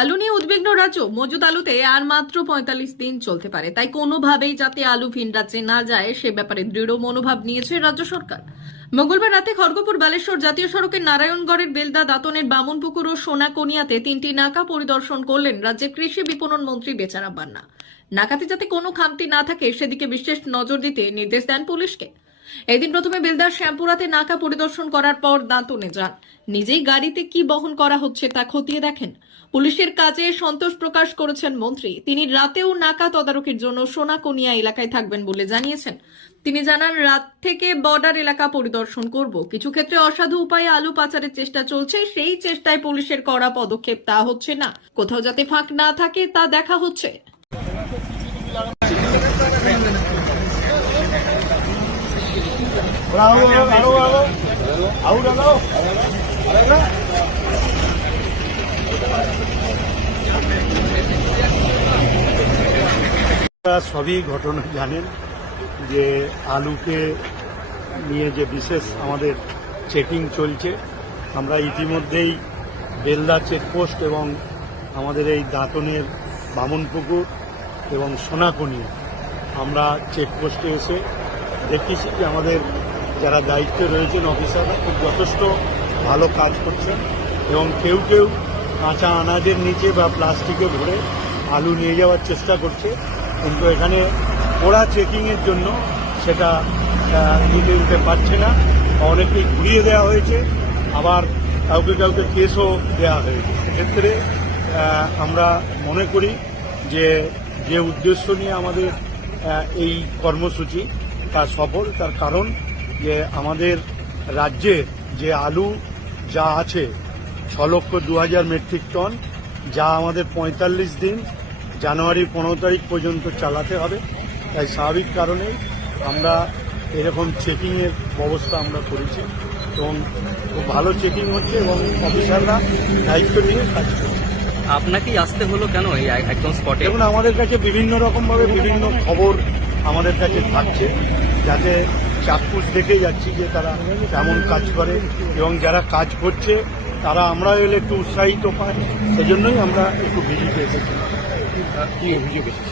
আলু নিয়ে উদ্বিগ্ন রাজ্য। মজুদ আলুতে আর মাত্র ৪৫ দিন চলতে পারে, তাই কোনোভাবেই যাতে আলু ভিন রাজ্যে না যায় সে ব্যাপারে দৃঢ় মনোভাব নিয়েছে রাজ্য সরকার। মঙ্গলবার রাতে খড়গপুর বালেশ্বর জাতীয় সড়কের নারায়ণগড়ের বেলদা, দাঁতনের বামুনপুকুর ও সোনাকনিয়াতে 3টি নাকা পরিদর্শন করলেন রাজ্যের কৃষি বিপণন মন্ত্রী বেচারা বান্না। নাকাতে যাতে কোনো খামতি না থাকে সেদিকে বিশেষ নজর দিতে নির্দেশ দেন পুলিশকে। এদিন প্রথমে বেলদার শ্যামপুরাতে নাকা পরিদর্শন করার পর দাঁতনে যান। নিজেই গাড়িতে কি বহন করা হচ্ছে তা খতিয়ে দেখেন। পুলিশের কাজে সন্তোষ প্রকাশ করেছেন মন্ত্রী। তিনি রাতেও নাকা তদারকির জন্য সোনাকনিয়া এলাকায় থাকবেন বলে জানিয়েছেন। তিনি জানান, রাত থেকে বর্ডার এলাকা পরিদর্শন করব। কিছু ক্ষেত্রে অসাধু উপায়ে আলু পাচারের চেষ্টা চলছে, সেই চেষ্টায় পুলিশের কড়া পদক্ষেপ তা হচ্ছে না। কোথাও যাতে ফাঁক না থাকে তা দেখা হচ্ছে। সবই ঘটনা জানেন যে আলুকে নিয়ে যে বিশেষ আমাদের চেকিং চলছে। আমরা ইতিমধ্যেই বেলদা চেকপোস্ট এবং আমাদের এই দাঁতনের বামুনপুকুর এবং সোনাকনিয়া আমরা চেকপোস্টে এসে দেখেছি যে আমাদের যারা দায়িত্বে রয়েছেন অফিসাররা খুব যথেষ্ট ভালো কাজ করছেন এবং কেউ কেউ কাঁচা আনাজের নিচে বা প্লাস্টিকে ভরে আলু নিয়ে যাওয়ার চেষ্টা করছে, কিন্তু এখানে ওরা চেকিংয়ের জন্য সেটা নিতে দিতে পারছে না। অনেককেই ঘুরিয়ে দেওয়া হয়েছে, আবার কাউকে কাউকে কেসও দেওয়া হয়েছে। সেক্ষেত্রে আমরা মনে করি যে যে উদ্দেশ্য নিয়ে আমাদের এই কর্মসূচি তা সফল। তার কারণ যে আমাদের রাজ্যে যে আলু যা আছে ৬,০২,০০০ মেট্রিক টন, যা আমাদের ৪৫ দিন জানুয়ারি ১৫ তারিখ পর্যন্ত চালাতে হবে। তাই স্বাভাবিক কারণে আমরা এরকম চেকিংয়ের ব্যবস্থা আমরা করেছি এবং খুব ভালো চেকিং হচ্ছে এবং অফিসাররা দায়িত্ব নিয়ে কাজ করছে। আপনাকেই আসতে হলো কেন এই একদম স্পটে? এবং আমাদের কাছে বিভিন্ন রকমভাবে বিভিন্ন খবর আমাদের কাছে থাকছে, যাতে চাক্ষুষ দেখে যাচ্ছি যে তারা কেমন কাজ করে এবং যারা কাজ করছে তারা আমরা এলে একটু উৎসাহিত পাই। সেজন্যই আমরা একটু ভিজিটে এসেছি। কি অভিযোগ এসেছি?